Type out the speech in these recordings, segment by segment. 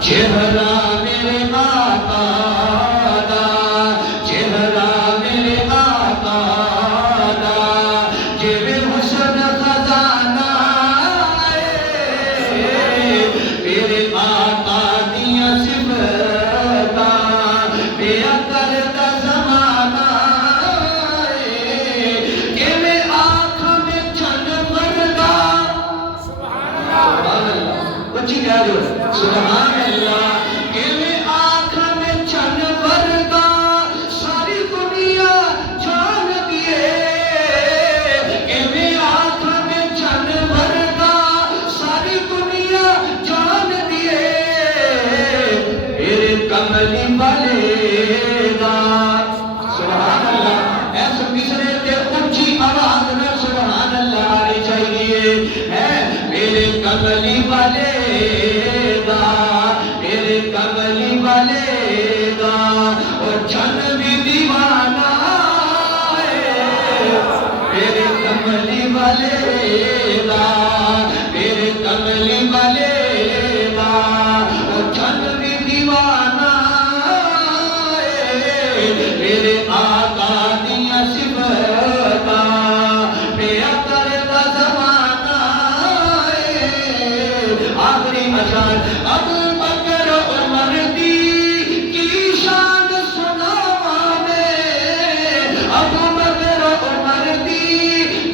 چہرہ میرے آقا دا، چہرہ میرے آقا دا، جیوے حسن خزانہ ہے میرے آقا دیاں صفتاں بے عقل دا زمانہ ہے جیوے آنکھ میں چن ورگا سبحان اللہ بچی کہہ جو سبحان اللہ جیوے آنکھ میں چن ورگا ساری دنیا جان دیے جیوے آنکھ میں چن ورگا ساری دنیا جان دیے میرے کملی والے دا سبحان اللہ ایسا کسرے تے اونچی آواز میں سبحان اللہ آنی چاہیے ہے میرے کملی والے دا میرے کملی والے دا اور جن بھی دیوانہ ہے میرے کملی والے دا میرے کملی والے دا اور جن بھی دیوانہ ہے میرے آقا دیاں صفتاں بے عقل دا زمانہ ہے آخری اشعار ابو بکر عمر دی کی شان سناواں میں ابو بکر عمر دی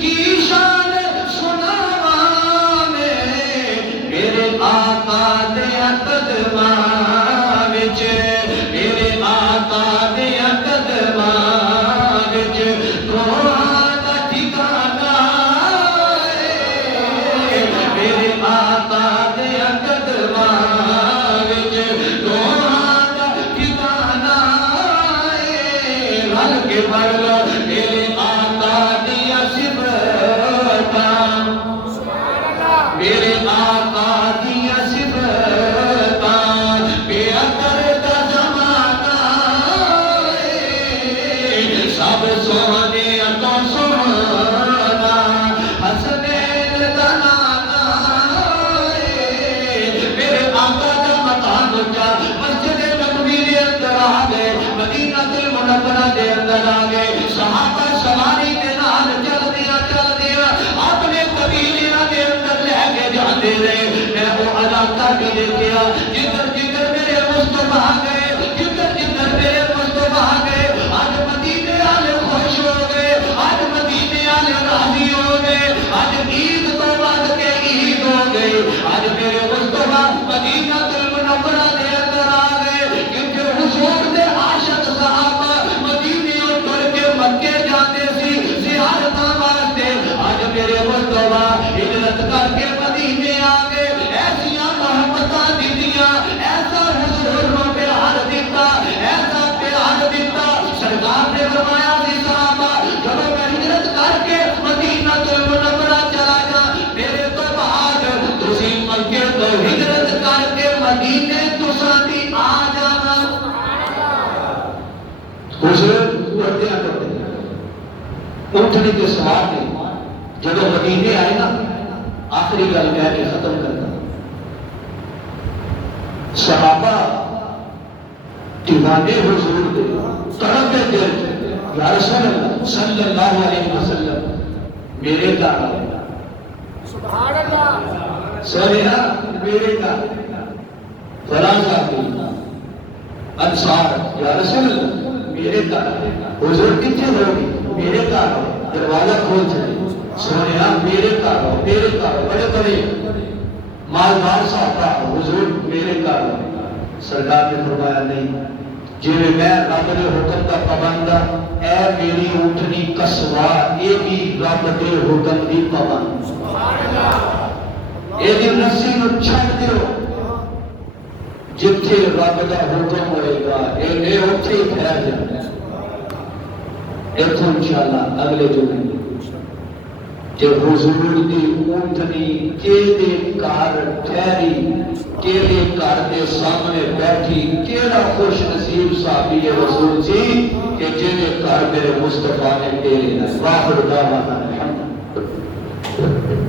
کی شان سناواں میں میرے آقا دے قدماں وچ میرے آقا دے قدماں وچ دعا دا ٹھکانہ ہے میرے آقا دے قدماں وچ دعا دا ٹھکانہ ہے رل کے پڑھ لو میرے آقا دیاں صفتاں میرے آقا دیاں صفتاں بے عقل دا زمانہ ہے سب سونے تو سونا حسنین دا نانا ہے میرے آقا دا مقام اونچا مسجد نبوی دے اندر آ گئے مدینہ المنورہ دے اندر آ گئے صحابہ سواری دے نال چل دیا اپنے قبیلیاں دے اندر لے کے جاندے رہے میں وہ علاقہ بھی دیکھیا جدھر جدھر میرے مصطفیٰ گئے جدھر جدھر میرے مصطفیٰ گئے آج مدینے والے خوش ہو گئے آج مدینے والے راضی ہو گئے آج عید تو بعد کے عید ہو گئی آج میرے مصطفیٰ مدینہ المنورہ دے اندر آ گئے کیونکہ حضور دے عاشق صحابہ مدینے اور ٹر کے مکے جاتے سی زیارتاں واسطے آج میرے مصطفیٰ ہجرت کر کے مدینے آ گئے ایسیاں محبتاں دتیاں ایسا حضور نو پیار دیتا ایسا پیار دیتا سرکار نے فرمایا سی صحابہ جب میں ہجرت کر کے مدینہ المنورہ چلا جا میرے تو بعد تسی مکے تو ہجرت کر کے مدینے تساں بھی آ جانا حضور پڑھدیاں اونٹنی کے سوار نے جب مدینے آئے نا آخری گل کہہ کے ختم کرنا صحابہ دیوانے حضور دے تڑپ کے دل یا رسول اللہ صلی اللہ علیہ وسلم میرے گھر سبحان اللہ سورینا میرے گھر فلاں صاحب انصار یا رسول اللہ میرے گھر حضور کتنے ہوگی میرے گھر دروازہ کھول چلے سورینا میرے گھر بڑے بڑے مالدار صاحب حضور میرے گھر سرکار نے فرمایا نہیں جی میں رب دے حکم کا پابند اے میری اونٹنی کسوا یہ بھی رب دے حکم دی پابند یہ دی رسی نو چھڑ دیو جتھے رب دا حکم ہوئے گا اے اتھے ہی ٹھہر جانا اتھوں انشاءاللہ اگلے جمعے کہ حضور دی اونٹنی کیڑے کار ٹھہری کیڑے کار دے سامنے بیٹھی کیڑا خوش نصیب صحابی رسول جی کہ جنہیں کار میرے مصطفیٰ نے ٹیرے نہ واخر دعوانا الحمد